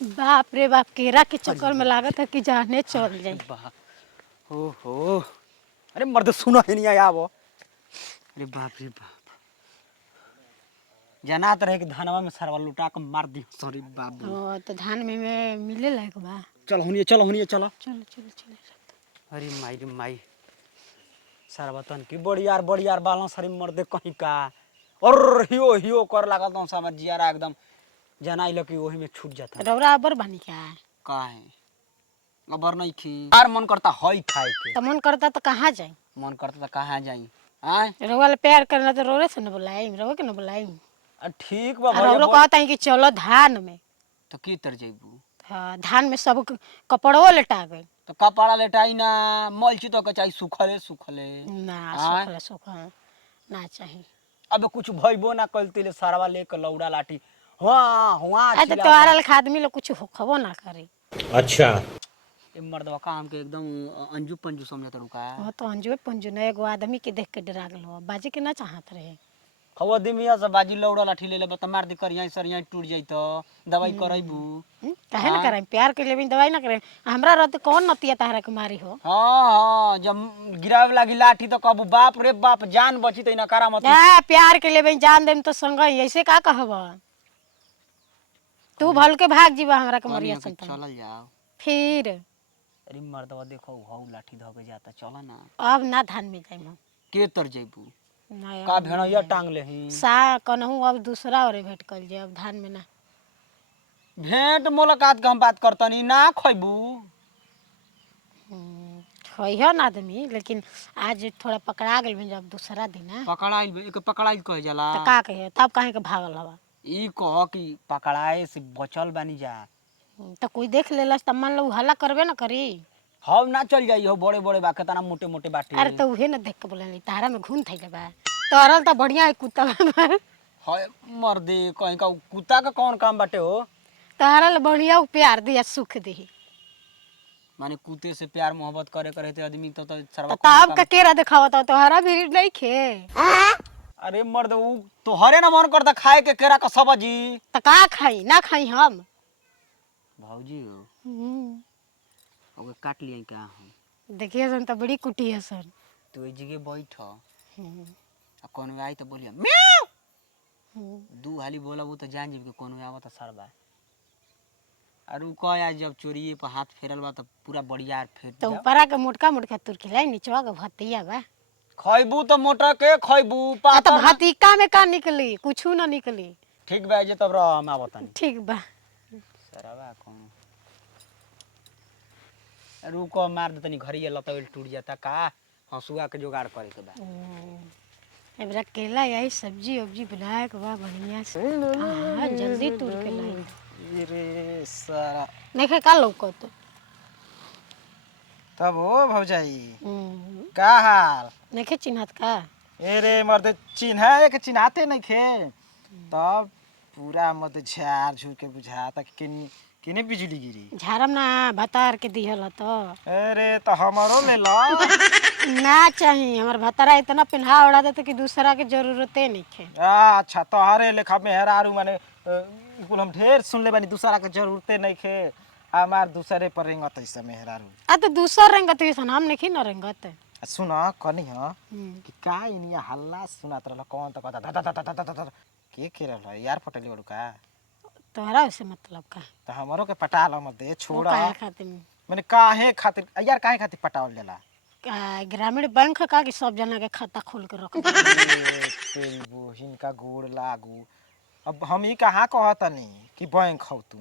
बाप रे बाप, केरा के चक्कर में लागत है कि जाने चल जाए। ओहो, अरे मर्द सुनो ही नहीं आया वो। अरे बाप रे बाप, जनात रहे कि धनवा में सरवा लुटा के मार दी। सॉरी बाबू। ओ तो धान में मिले लायक बा। चलो हुनिए, चलो हुनिए, चलो। चलो चलो चलो। अरे माई रे माई, सरवा तन की बड़ी यार बालों सरी मर्दे कहीं का। और हियो कर लगा तो समझ जियारा एकदम जना इलो कि वही में छूट जाता। रौरा अबर बनी क्या है? का है अबर नहीं खी यार, मन करता हई खाए के। तो मन करता तो कहाँ जाए? मन करता तो कहाँ जाई? आए रौवा ले प्यार करना तो रोरे से न बुलाई, रौवा के न बुलाई। ठीक बा और भैया रौरा बोल। कहता है कि चलो धान में। तो की तर जइबू? हाँ, धान में सब कपड़ो लेटा गए। तो कपड़ा लेटाई ना, मलची तो के चाहिए सुखले सुखले। ना आय सुखल सुखल ना चाहिए। अब कुछ भइबो ना कलती ले सारवा लेके लौड़ा लाठी हुआ तो छिलाता। तोहरा लेखा आदमी लोग कुछ होखबो ना करे। अच्छा, ये मर्दवा का हमके एकदम अंजू पंजू समझत रुका। वो तो अंजुए पंजू न एगो आदमी के देख के डरा गल हो, बाजी के ना चाहत रहे। खवा दिमिया से बाजी लौड़ा लाठी ले ले बता मार दी कर यहीं सर यहीं टूट जाई तो दवाई करैबू। काहे ना करें? प्यार के लिए भी दवाई ना करें। हमरा रहते कौन नतिया तारा के मारी हो? हाँ, जब गिरावे लगी लाठी तो कहबू बाप रे बाप जान बची तो ना करा मत। प्यार के लिए भी जान देम तो संग ही, ऐसे का कहब? तू भल के भाग जीवा हमरा के मरिया संतन। चलल जाओ फिर अरे मर्दवा देखो हौ लाठी धके जाता, चला ना। अब ना धान में जाइम हम। के तर जइबू? ना का अब ना भेड़िया जाइम। टांग ले ही सा कनहू अब दूसरा और भेंट कर जे, अब धान में ना। भेंट मुलाकात के हम बात करतनी ना खइबू। खइहो ना आदमी, लेकिन आज थोड़ा पकड़ा गइल भी जब दूसरा दिन है। पकड़ाइल एक पकड़ाइल कह जाला। तो का कहिए तब काहे के भागल हवा? ई कह कि पकड़ाए से बचल बानी जा। तो कोई देख लेलस त मान लो हल्ला करबे ना करी। हम ना चल जाई हो बड़े बड़े बा केतना मोटे मोटे बाटे। अरे तो उहे ना देख के बोले तारा में घून थैले बा। तोरल तो बढ़िया है कुत्ता बा। हाय मर्दे कहीं का कुत्ता का कौन काम बाटे हो? तोरल बढ़िया प्यार दिया सुख दी। माने कुत्ते से प्यार मोहब्बत करे करे ते आदमी तो सरवा तो तब का केरा दिखावत तोहरा भी नहीं खे। अरे मर्द ऊ तोहरे ना मन करता खाए के केरा का सब्जी। तो का खाई ना खाई हम? भौजी हो ओके काट लिया का हम। देखिए सन तो बड़ी कुटी है सर। तू एक जगह बैठ आ कौन आई तो बोलिया म्याऊ। दू हाली बोला वो तो जान जीव के कौन आवत सरबा। और ऊ कह आज जब चोरिए पर हाथ फेरल बा तो पूरा बढ़िया फेर तो ऊपरा के मोटका मोटका तुर खिलाई, नीचवा के भतिया बा। खइबू तो मोटा के खइबू तो पातर ना। भतिका में का निकली? कुछ ना निकली। ठीक बा जे तब रह हम आवतनी। ठीक बा। सरबा कौन रुको मार दे तनी घरिया लतवेल टूट जाता का। हसुआ के जुगाड़ करे के बा। एबरा केला आई सब्जी वब्जी बनाए के बा बढ़िया से। हां जल्दी तुर के लाई। रे सारा देखे का लौकत? तब हो भौजाई का हाल? देखे चिन्हत का? ए रे मर्द चिन्हा एक चिन्हाते नहीं खे तब पूरा मत झार झूर के बुझाता कि किने बिजली गिरी। झारम ना भतार के दिहल ह तो। अरे तो हमारो ले लो। ना चाहिए, हमर भतारा इतना पिन्हा उड़ा देते कि दूसरा के जरूरते नहीं खे। अच्छा तोहरे लेखा मेहरारू माने कुल हम ढेर सुन ले बानी दूसरा के जरूरते नहीं खे। हमार दूसरे पर रेंगत ऐसा मेहरारू। आ तो दूसर रंगत है हम नहीं न रंगत। सुन कनी ह कि का इनिया हल्ला सुनात रहल कौन त कहता ध ध ध ध ध के के रहल यार पटली बड़ू का। तोहरा से मतलब का? तो हमरो के पटा ल मत दे छोड़। काहे खातिर? माने काहे खातिर यार काहे खातिर पटावल जाला? ग्रामीण बैंक का कि सब जना के खाता खोल के रख दे। तेरी बहिन का गोड़ लागू। अब हम ही कहाँ कहतनी कि बैंक हो तू?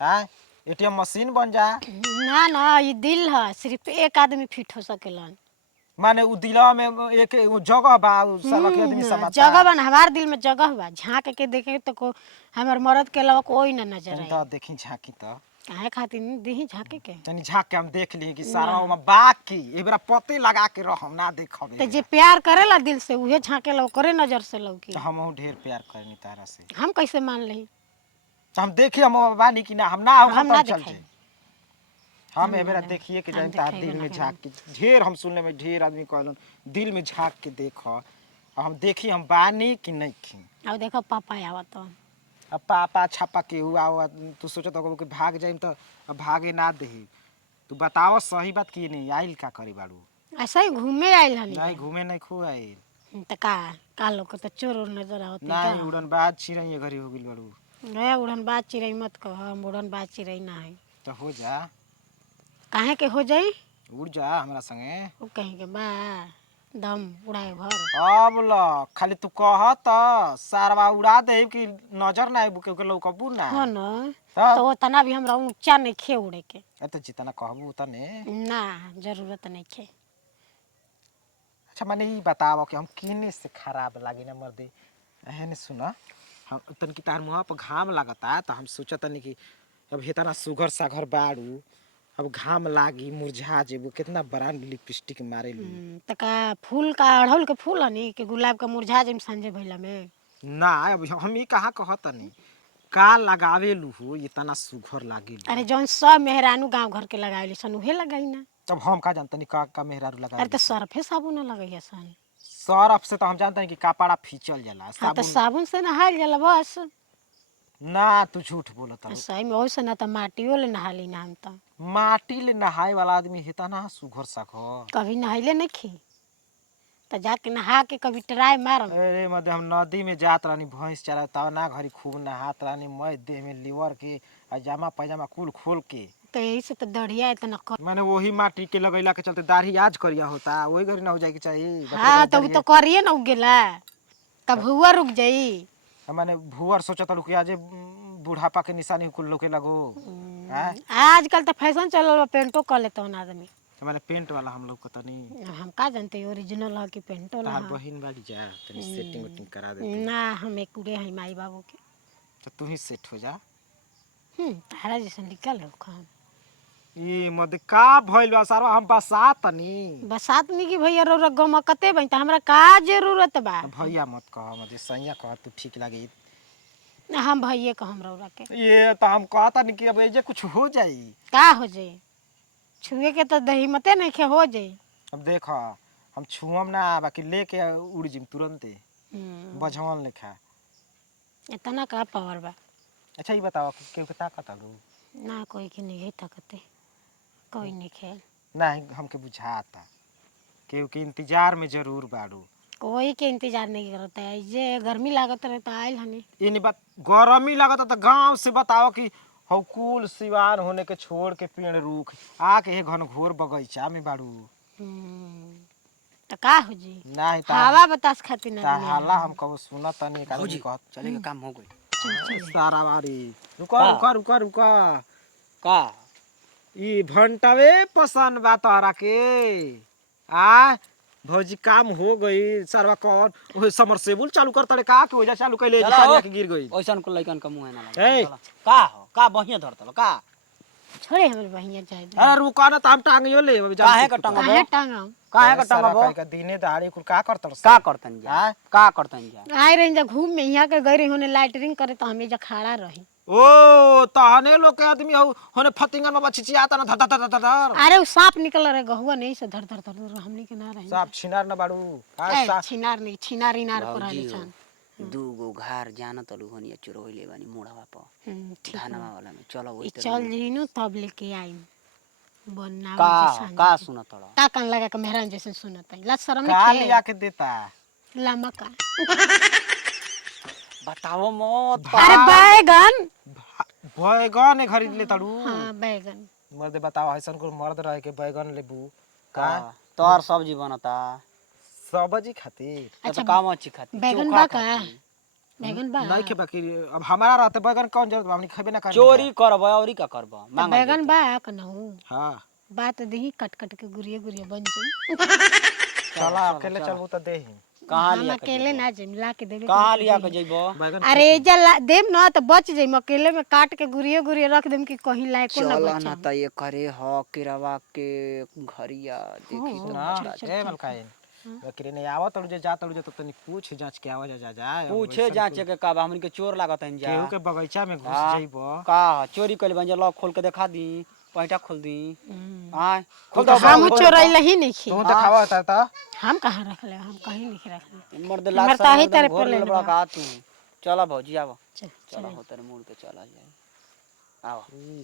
हाँ एटीएम मशीन बन जा। ना ना ये दिल है, सिर्फ एक आदमी फिट हो सकेलन। माने उ दिलवा में एक जगह बा साला के आदमी समाता। जगह बा हमार दिल में जगह बा। झांक के देखे तो को हमर मर्द के अलावा कोई ना नजर आई। तो देखी झांकी तो काहे खातिर देही झांके के? तनी झांक के हम देख ली कि सारा में बाकी एबरा पते लगा के रह हम ना देखबे। तो जे प्यार करेला दिल से उहे झांके लो करे नजर से लौकी। तो हम ढेर प्यार करनी तारा से। हम कैसे मान लही? तो हम देखी हम बानी कि ना हम ना हम ना चल दिखाई। जाए। हम एबरा देखिए कि जान तार दिल में झांक के ढेर हम सुनले में ढेर आदमी कहलन दिल में झांक के देख। हम देखी हम बानी कि नहीं की। अब देखो पापा आवत। अब पापा छापा के हुआ हुआ तू सोचत हो कि भाग जाइम तो अब भागे ना देही। तू बताओ सही बात की नहीं आइल का करी बाड़ू? ऐसा ही घूमे आइल हनी नहीं घूमे नहीं खो आइल। त का लोग तो चोर उर नजर आवत नहीं उड़न बाज चिड़ै घरी हो गइल बाड़ू। गए उड़न बाज चिड़ै मत कह, हम उड़न बाज चिड़ै ना है। तो हो जा, काहे के हो जाई? उड़ जा हमरा संगे। वो कहीं के बा दम उड़ाए भर। अब ल खाली तू कहत सारवा उड़ा दे कि नजर ना आइबू के लौकबू ना। हो न हाँ। तो उतना भी हमरा ऊंचा नहीं खे उड़े के। तो जितना कहबू उतने। ना जरूरत नहीं खे। अच्छा मैंने ये बताओ कि हम किने से खराब लागी ना मर्दे। एहने सुना हम तनकी तार मुँह पर घाम लागता तो हम सोचत तनी कि अब हेतना सुघर साघर बाड़ू अब घाम लागी मुरझा जेबू कितना बड़ा लिपस्टिक मारे लू। त का फूल का अड़हुल के फूल हनी कि गुलाब का मुरझा जाइम संजे भइला में। ना अब हम ये कहाँ कहत तनी का लगावे लू हो इतना सुघर लागे लू। अरे जौन सब मेहरानू गांव घर के लगाइली सन उहे लगाई ना। तब हम का जानतनी का मेहरारू लगा। अरे तो सरफे साबुन लगाइए सन। सरफ से तो हम जानते हैं कि कपड़ा फीचल जाला। हाँ तो साबुन साबुन से नहाइल जाला बस। ना तू झूठ बोलत हूँ। सही में वैसे ना तो माटियो ले नहाली ना हम तो। माटी ले नहाए वाला आदमी हेता ना सुघर साखर। कभी नहाइले नहीं खी तो जाके नहा के कभी ट्राई मारम। अरे मदे हम नदी में जात रहनी भैंस चरा तब ना घरी खूब नहात रहनी मैं देह में लीवर के जामा पैजामा कुल खोल के। तो यही से तो दढ़िया इतना कर। मैंने वही माटी के लगैला के चलते दाढ़ी आज करिया होता वही घरी ना हो जाए के चाहिए। हाँ तो उ तो करिए ना उगेला तब हुआ रुक जाई। मैंने भुअर सोचत कि आज बुढ़ापा के निशानी कुल लोके लगो। हैं आजकल तो फैशन चलल बा पेंटो कर लेता हूँ आदमी। मैंने पेंट वाला हम लोग को तनी हम का जानते ओरिजिनल है कि पेंटो ला। तार बहिन वाली जा तनी सेटिंग वेटिंग करा दे। ना हम एक उड़े हैं माई बाबू के। तो तू ही सेट हो जा। तारा जैसे निकल हो खान। ये मद का भइल बा सारा हम बसा तनी। बसात नहीं की भैया रो गमकते बन त हमरा का जरूरत बा। भैया मत कह मदे सैया कह तू ठीक लागे। हम भैया को हम रौरा के। ये तो हम कहता नहीं कि अब ये कुछ हो जाई। का हो जाई छुए के तो दही मते नहीं खे हो जाई। अब देख हम छुअम ना बाकी लेके उड़ जिम तुरंते बझवन लेखा। इतना का पावर बा। अच्छा ये बताओ कि केहू के ताकत आलू ना कोई के नहीं ताकते कोई नहीं खेल। नहीं हमके बुझाता केहू के इंतजार में जरूर बाड़ू। कोई के इंतजार नहीं करता है जे गर्मी लागत रहे तो आयल हनी। ये नहीं बात गरमी लगता तो गांव से बताओ कि हौ कुल सिवान होने के छोड़ के पेड़ रूख आके हे घनघोर बगीचा में बाड़ू। तो का हो जी नहीं हवा बतास खातिर ना हाला हम कब सुना तनी एक आदमी कहत चले के काम हो गई। सारा बारी रुका रुका रुका रुका का ई भंटावे पसंद बा तोहरा के आ भौजी काम हो गई सरवा कौन ओहे समरसेबुल चालू कर तड़े का के ओजा चालू कइले चला पानी हो। के गिर गई। ओइसन को लइकन का मुंह ना ए। लगा का हो का बहिया धरतल का छोड़े हमरे बहिया जाए दे। अरे रुका ना ताम टांगियो ले अभी काहे का टंगबो काहे टांगम काहे का टंगबो का दिने दाड़ी कुल का करतड़ का करतन जा हाँ? का करतन जा आए रही जा घूम में यहाँ के गई होने लाइटरिंग करे तो हमें जा खड़ा रही। ओ तहने लोग के आदमी हो होने फतिंगन में छिचियाता ना धर धर धर धर। अरे वो सांप निकल रहे गहुआ नहीं से धर धर धर धर हमनी के ना रही। साफ छिनार ना बाड़ू ए, छिनार नहीं छिनार इनार पर रहली छन। दूगो घर जान तलु हनिया चुरोइले बानी मुड़ावा प ठीक धानवा वाला में चलो ई ओइ चल जइनु तब लेके आई बनना का सुनत तड़ का कान लगा के मेहरान जैसे सुनत है लाज शर्म का नहीं लिया के देता खे लामा का। बताओ मत अरे बैगन बैगन खरीद ले तड़ू। हाँ बैगन मर्द बताओ ऐसन को मर्द रहे के बैगन लेबू का तोर सब्जी बनता सब्जी खातिर अच्छा काम अच्छी खाती बैगन बा का बैगन बा नहीं के बाकी अब हमारा रहते बैगन कौन जरूरत हमनी खेबे ना कर चोरी करब औरी का करब तो मांग बैगन बा कनहू हां बात दही कट कट के गुरिये गुरिये बन जाई। चला अकेले चलबू त देही कहां हम लिया अकेले ना जिम ला के देबे कहां लिया के जइबो बैगन अरे जला देम ना तो बच जाइम अकेले में काट के गुरिये गुरिये रख देम कि कहीं लायको ना चल ना बचा। त ये करे ह किरवा के घरिया देखी तो ना ए मलकाइन बकरी नहीं आवत तड़ू जे जा तड़ू जे तो तनी पूछ जांच के आवा जा जा पूछे जांचे के का हमनी के चोर लागत हन जा केहू के बगीचा में घुस हाँ। जइबो का चोरी कइल बन जा लॉक खोल के दिखा दी पहिटा खोल दी आय खोल तो दो हम चोरैले ही नहीं खी तू दिखावा होता त हम कहाँ रख ले हम कहीं नहीं रख ले मर्द हमर लात ताही एकदम तेरे घोर पे ले लेल बड़ा लेबा। का तू चला भौजी आओ चल चला चल हो तेरे मूड पे चला जाए आओ ई